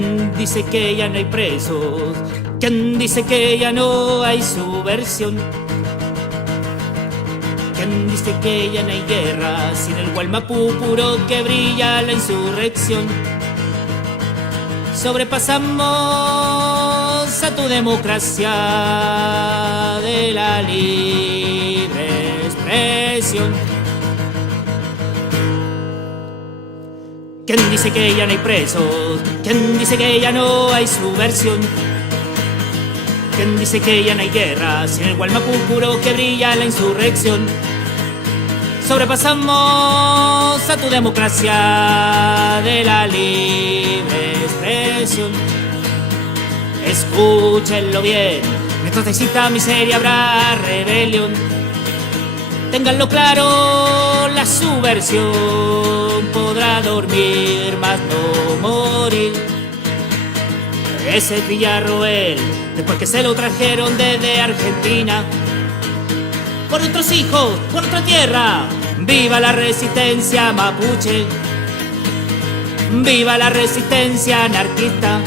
¿Quién dice que ya no hay presos? ¿Quién dice que ya no hay subversión? ¿Quién dice que ya no hay guerra sin el Gualmapu puro que brilla la insurrección? Sobrepasamos a tu democracia de la libre expresión. ¿Quién dice que ya no hay presos? ¿Quién dice que ya no hay subversión? ¿Quién dice que ya no hay guerra sin el Gualmapu puro que brilla la insurrección? Sobrepasamos a tu democracia de la libre expresión. Escúchenlo bien, mientras exista miseria habrá rebelión. Ténganlo claro, la subversión podrá dormir, mas no morir. Ese es Villarroel, después que se lo trajeron desde Argentina. Por nuestros hijos, por nuestra tierra, viva la resistencia mapuche, viva la resistencia anarquista.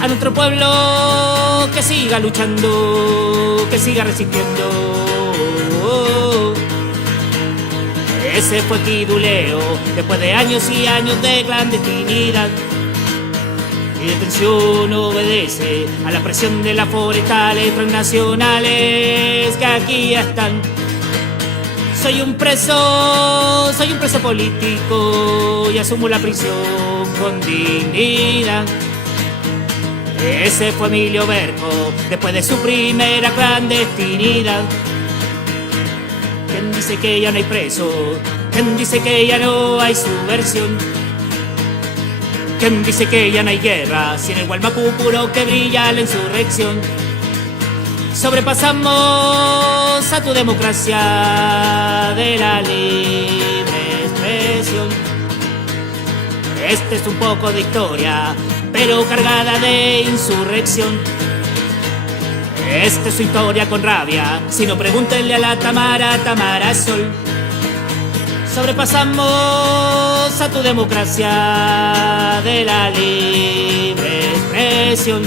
A nuestro pueblo que siga luchando, que siga resistiendo. Ese fue Quiduleo, después de años y años de clandestinidad. Mi detención obedece a la presión de las forestales transnacionales que aquí están. Soy un preso político y asumo la prisión con dignidad. Ese fue Emilio Berco, después de su primera clandestinidad. ¿Quién dice que ya no hay preso? ¿Quién dice que ya no hay subversión? ¿Quién dice que ya no hay guerra sin el Gualmapu puro que brilla la insurrección? Sobrepasamos a tu democracia de la libre expresión. Este es un poco de historia, pero cargada de insurrección. Esta es su historia con rabia, si no pregúntenle a la Tamara Sol. Sobrepasamos a tu democracia de la libre expresión.